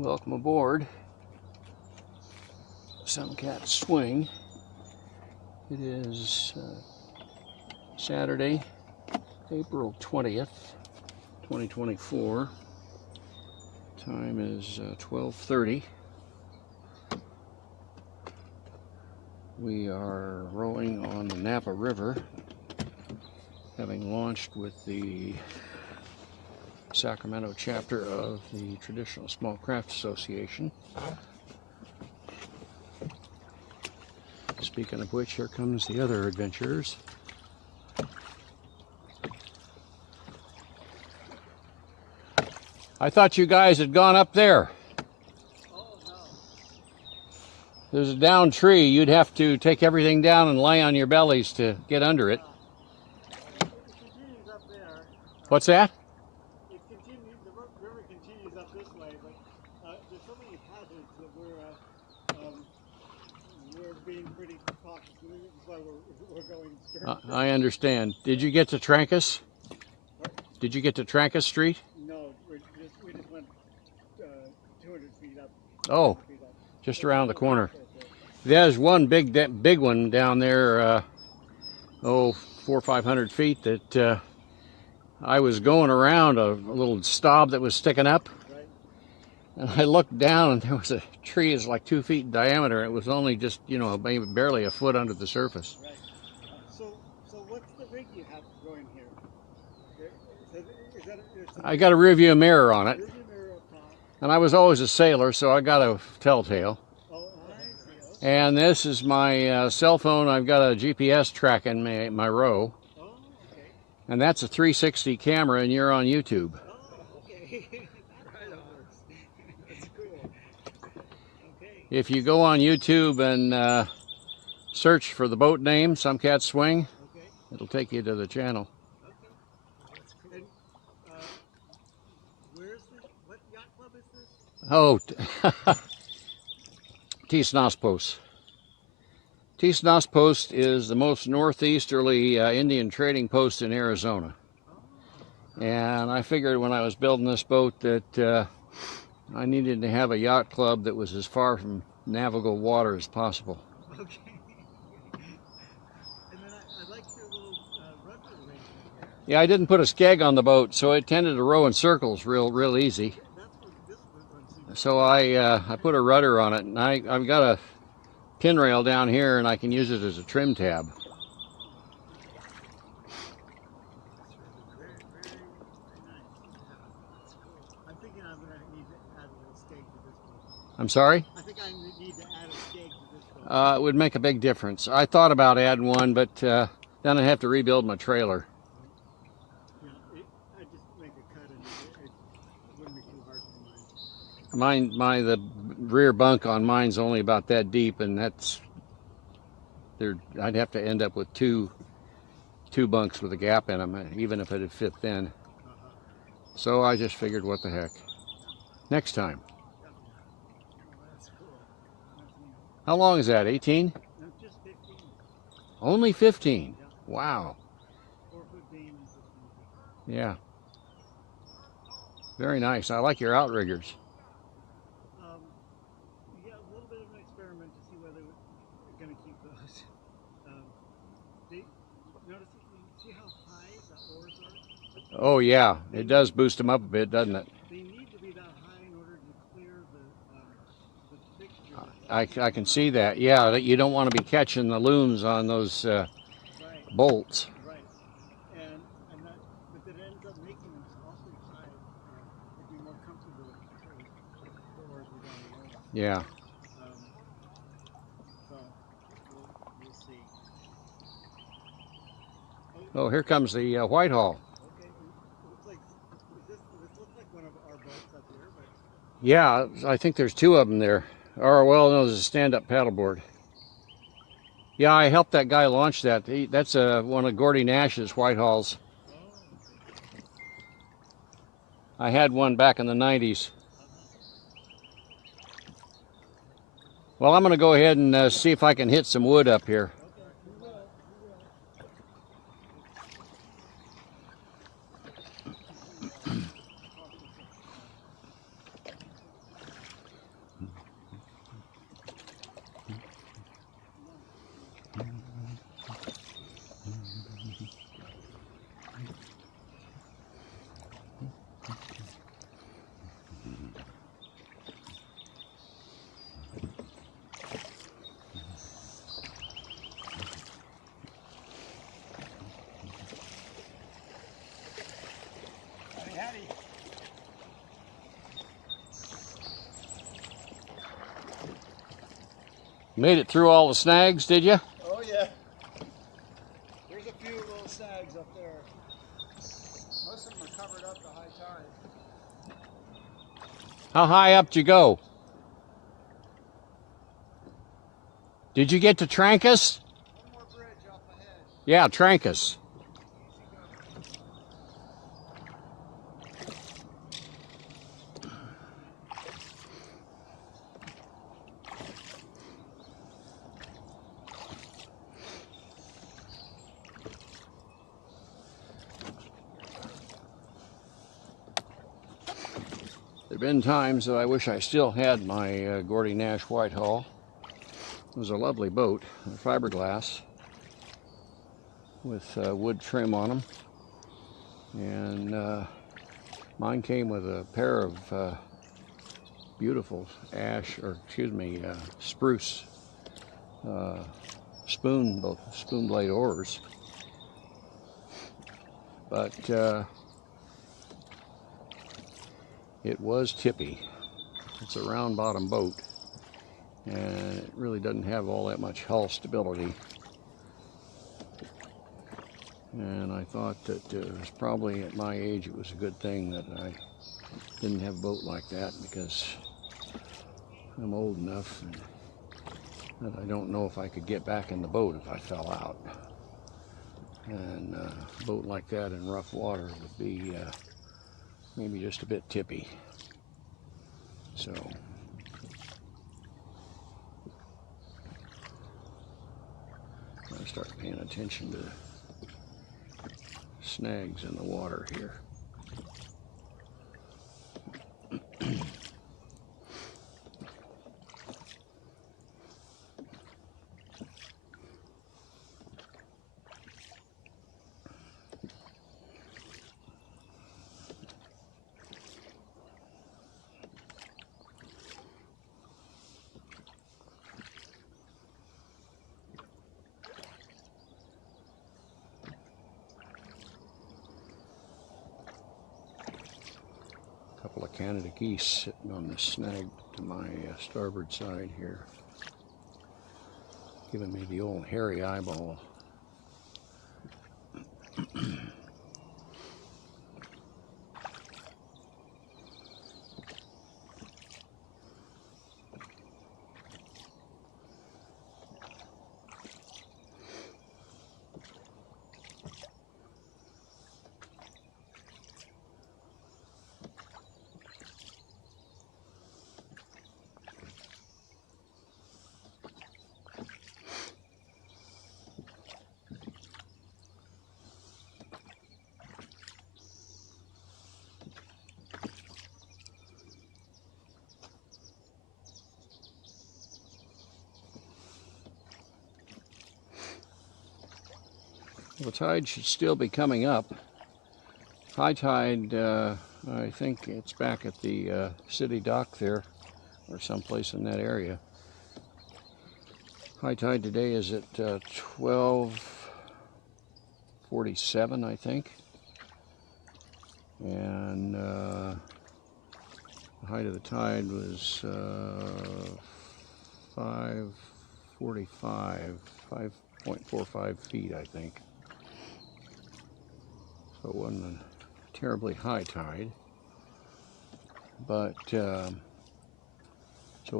Welcome aboard Some Cat Swing. It is Saturday, April 20th, 2024. Time is 12:30. We are rowing on the Napa River, having launched with the Sacramento chapter of the Traditional Small Craft Association. Speaking of which, here comes the other adventurers. I thought you guys had gone up there. Oh, no. There's a downed tree. You'd have to take everything down and lay on your bellies to get under it. It continues up there. What's that? The river continues up this way, but there's so many hazards that we're being pretty cautious. That's why we're going stern. I understand. Did you get to Trancas? What? Did you get to Trancas Street? No, we just went 200 feet up. Oh, feet up. just around the corner. There's one big one down there, 400 or 500 feet that I was going around a little stub that was sticking up. Right. And I looked down and there was a tree that's like 2 feet in diameter. It was only just, maybe barely a foot under the surface. Right. So what's the rig you have going here? I got a rear view mirror on it. Rear view mirror up top. And I was always a sailor, so I got a telltale. Oh, I see. Okay. And this is my cell phone. I've got a GPS tracking my row. Oh, okay. And that's a 360 camera, and you're on YouTube. Oh, okay. Right on. That's cool. Okay. If you go on YouTube and search for the boat name, Some Cat Swing, Okay. it'll take you to the channel. Okay. That's cool. And what yacht club is this? Oh, TSCA Post. TSCA Post is the most northeasterly Indian trading post in Arizona. And I figured when I was building this boat that I needed to have a yacht club that was as far from navigable water as possible. Okay. And then I like your little rudder arrangement here. Yeah, I didn't put a skeg on the boat, so it tended to row in circles real easy. That's what this one seems. So I put a rudder on it, and I've got a pin rail down here, and I can use it as a trim tab. Very, very nice. That's cool. I'm thinking I'm going to need to add a little skeg to this boat. I'm sorry? I think I need to add a skeg to this boat. It would make a big difference. I thought about adding one, but then I'd have to rebuild my trailer. I just make a cut and it wouldn't be too hard for mine. The rear bunk on mine's only about that deep, and I'd have to end up with two bunks with a gap in them, even if it'd fit thin. So I just figured, what the heck, next time. That's cool. That's neat. How long is that? 18? No, just 15. Only 15. Wow. 4-foot beam and 15 feet. Yeah. Very nice. I like your outriggers. Yeah, a little bit of an experiment to see whether we're going to keep those. Notice, you see how high the oars are? Oh yeah, it does boost them up a bit, doesn't it? They need to be that high in order to clear the fixture. I can see that. Yeah, you don't want to be catching the looms on those Right, bolts. right. But it ends up making them awfully high. It'd be more comfortable with the oars we don't know. Yeah. So we'll see. Oh, here comes the Whitehall. Okay, this looks like one of our boats up here, but Yeah, I think there's two of them there. Or, well, no, there's a stand-up paddleboard. Yeah, I helped that guy launch that. That's one of Gordie Nash's Whitehalls. I had one back in the 90s. Well, I'm going to go ahead and see if I can hit some wood up here. Made it through all the snags, did you? Oh yeah. There's a few little snags up there. Most of them are covered up to high tide. How high up did you go? Did you get to Trancas? One more bridge up ahead. Yeah, Trancas. There have been times that I wish I still had my Gordie Nash Whitehall. It was a lovely boat, fiberglass with wood trim on them, and mine came with a pair of beautiful spruce spoon blade oars, but it was tippy. It's a round bottom boat, and it really doesn't have all that much hull stability. And I thought that it was probably at my age it was a good thing that I didn't have a boat like that, because I'm old enough and that I don't know if I could get back in the boat if I fell out. And a boat like that in rough water would be maybe just a bit tippy. So I start paying attention to snags in the water here. Couple of Canada geese sitting on this snag to my starboard side here, giving me the old hairy eyeball. The tide should still be coming up. High tide, I think it's back at the city dock there, or someplace in that area. High tide today is at 12:47, I think. And the height of the tide was 5.45 feet, I think. So it wasn't a terribly high tide, but so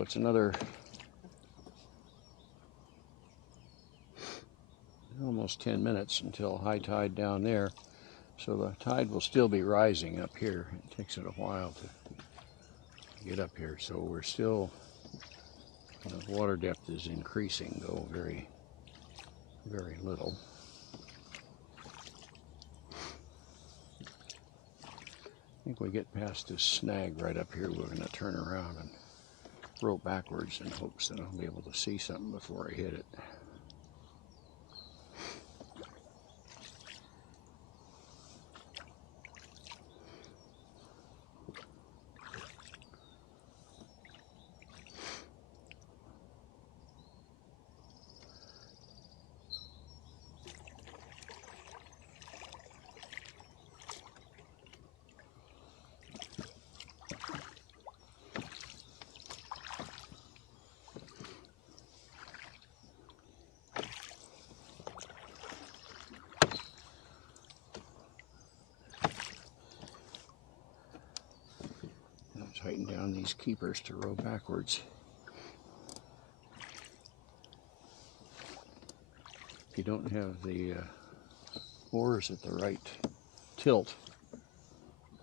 it's another almost 10 minutes until high tide down there. So the tide will still be rising up here. It takes it a while to get up here. So we're still, the water depth is increasing, though very, very little. I think we get past this snag right up here, we're going to turn around and row backwards in hopes that I'll be able to see something before I hit it. tighten down these keepers to row backwards. If you don't have the oars at the right tilt,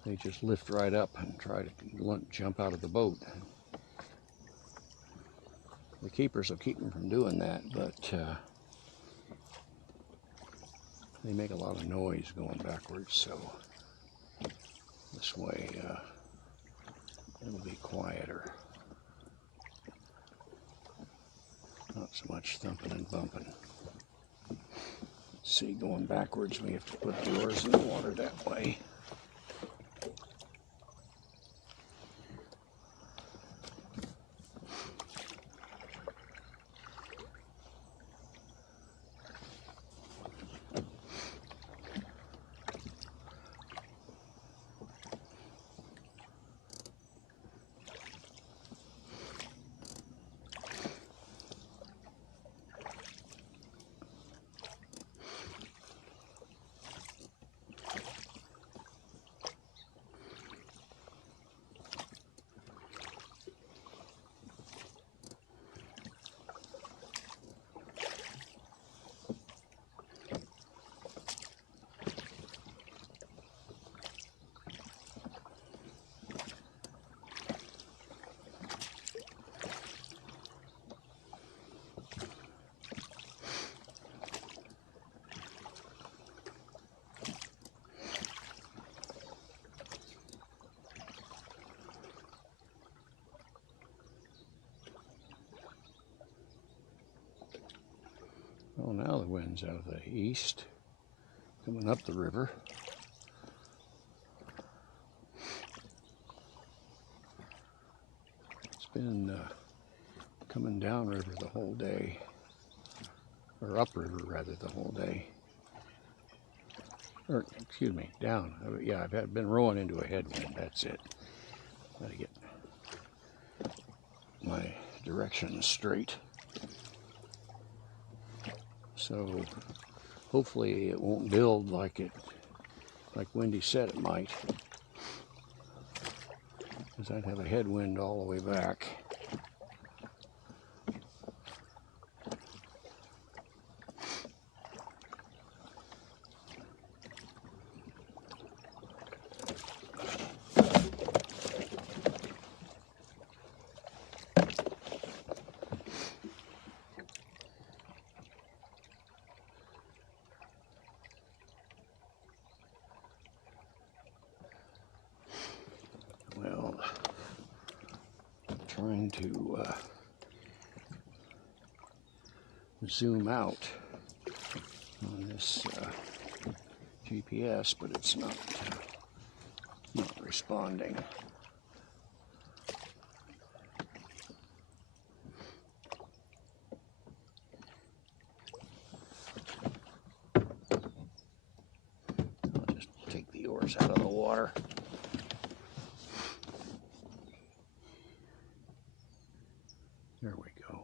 they just lift right up and try to jump out of the boat. The keepers will keep them from doing that, but they make a lot of noise going backwards, so this way it'll be quieter. Not so much thumping and bumping. See, going backwards, we have to put the oars in the water that way. Well, now the wind's out of the east, coming up the river. It's been coming downriver the whole day, or upriver rather, the whole day. Or, excuse me, down. Yeah, I've been rowing into a headwind, that's it. Gotta get my directions straight. So hopefully it won't build like Wendy said it might, because I'd have a headwind all the way back. Well, I'm trying to zoom out on this GPS, but it's not responding. I'll just take the oars out of the water. There we go.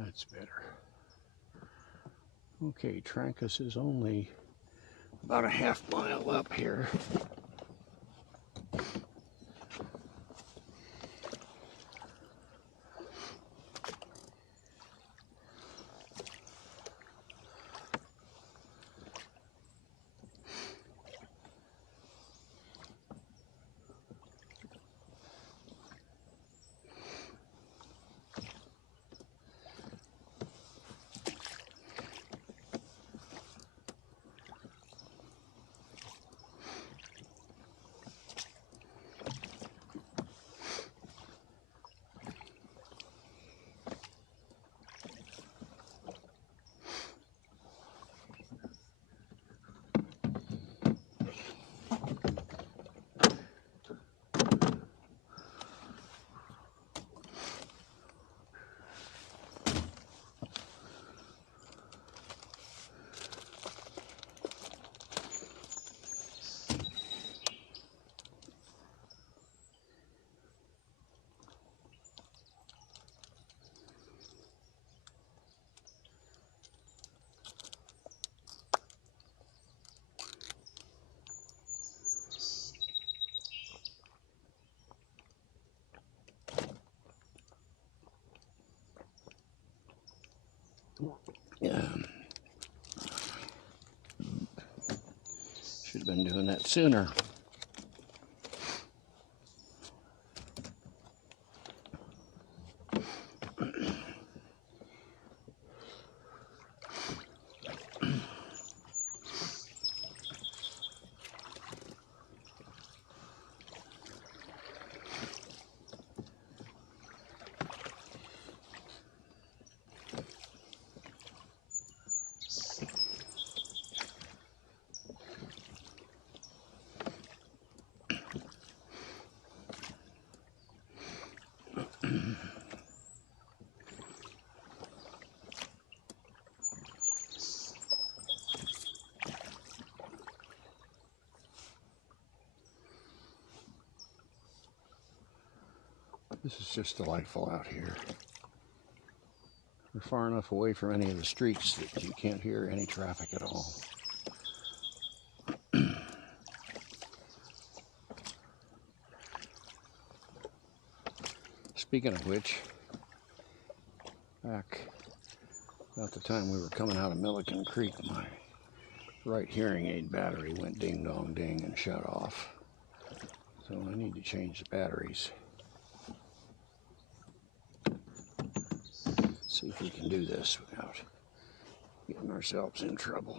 That's better. Okay, Trancas is only about a half mile up here. Yeah. Should have been doing that sooner. This is just delightful out here. We're far enough away from any of the streets that you can't hear any traffic at all. Speaking of which, back about the time we were coming out of Milliken Creek, my right hearing aid battery went ding dong ding and shut off. So I need to change the batteries. See if we can do this without getting ourselves in trouble.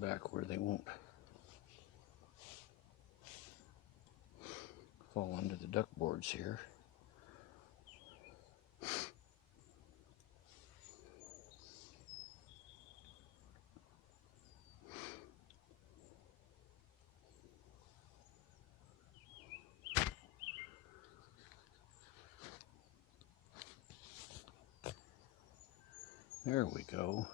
Back where they won't fall under the duck boards here. There we go.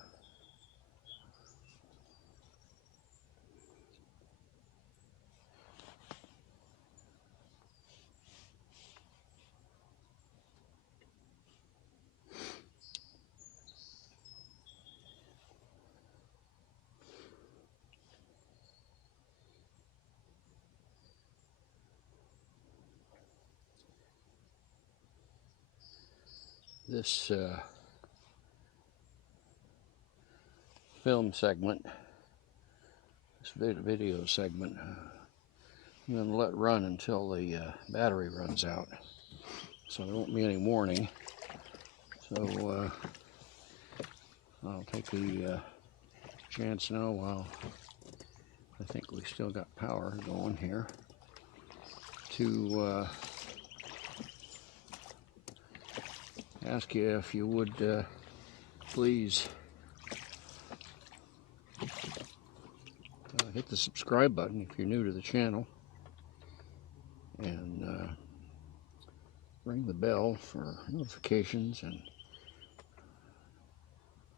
This film segment, this video segment, I'm going to let run until the battery runs out. So there won't be any warning. So I'll take the chance now while I think we still got power going here to ask you if you would please hit the subscribe button if you're new to the channel, and ring the bell for notifications. And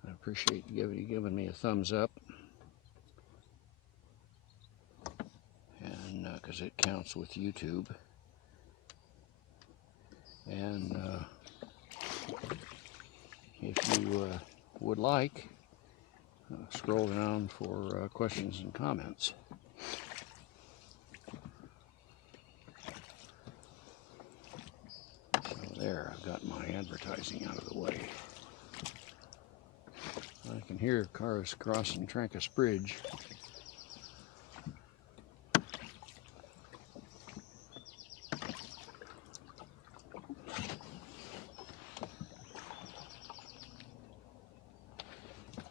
I appreciate you giving me a thumbs up, and because it counts with YouTube. And if you would like, scroll down for questions and comments. So there, I've got my advertising out of the way. I can hear cars crossing Trancas Bridge.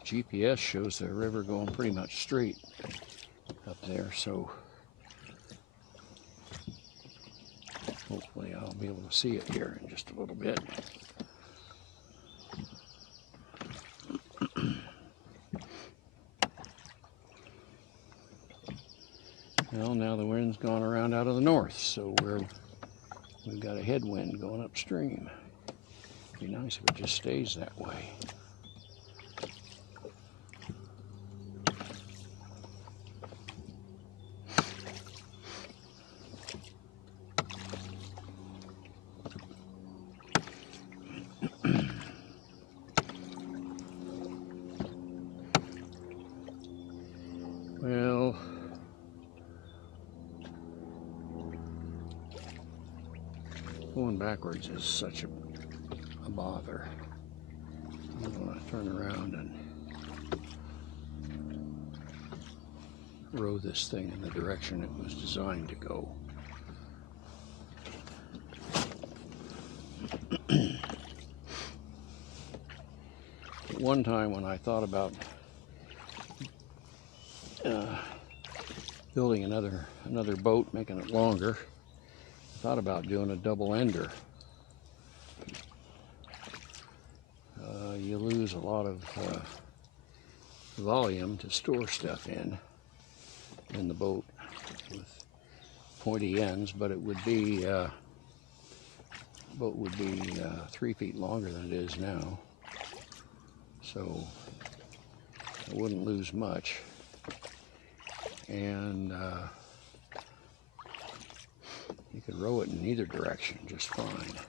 GPS shows the river going pretty much straight. there, so hopefully I'll be able to see it here in just a little bit. Well, now the wind's gone around out of the north, so we've got a headwind going upstream. It'd be nice if it just stays that way. Well, going backwards is such a bother. I'm going to turn around and row this thing in the direction it was designed to go. At one time when I thought about building another boat, making it longer, I thought about doing a double ender. You lose a lot of volume to store stuff in the boat with pointy ends, but it would be boat would be 3 feet longer than it is now, so I wouldn't lose much, and you could row it in either direction just fine.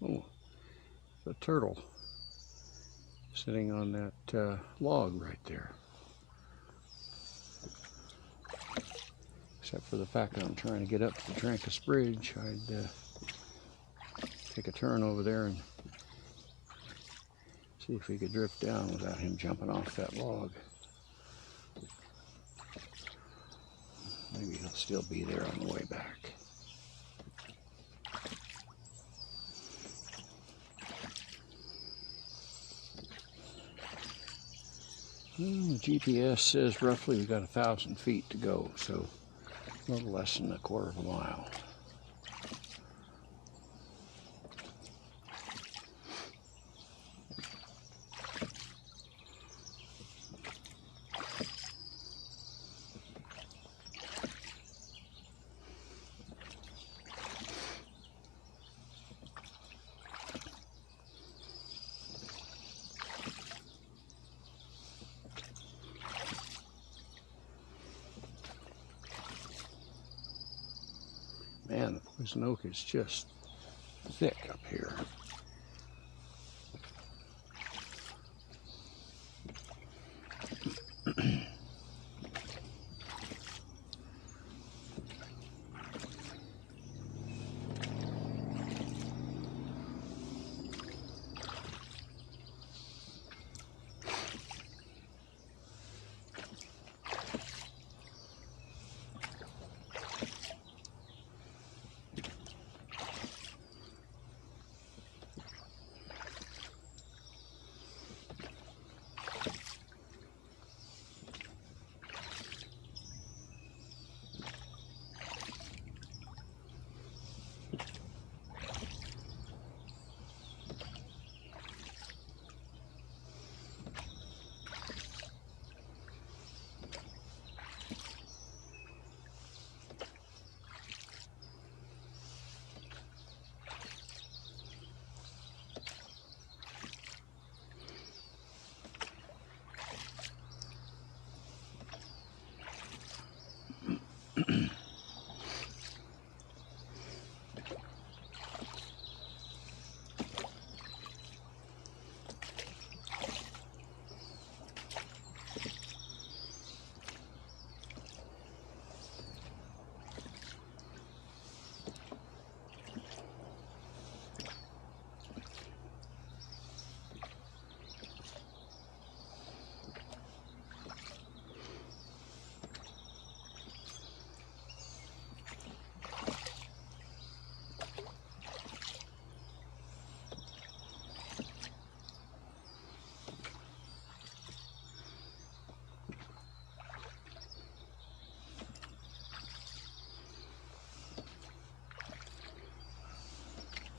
Oh, the turtle sitting on that log right there. Except for the fact that I'm trying to get up to the Trancas Bridge, I'd take a turn over there and see if we could drift down without him jumping off that log. Maybe he'll still be there on the way back. The GPS says roughly we've got 1,000 feet to go, so a little less than a quarter of a mile. Man, the poison oak is just thick up here.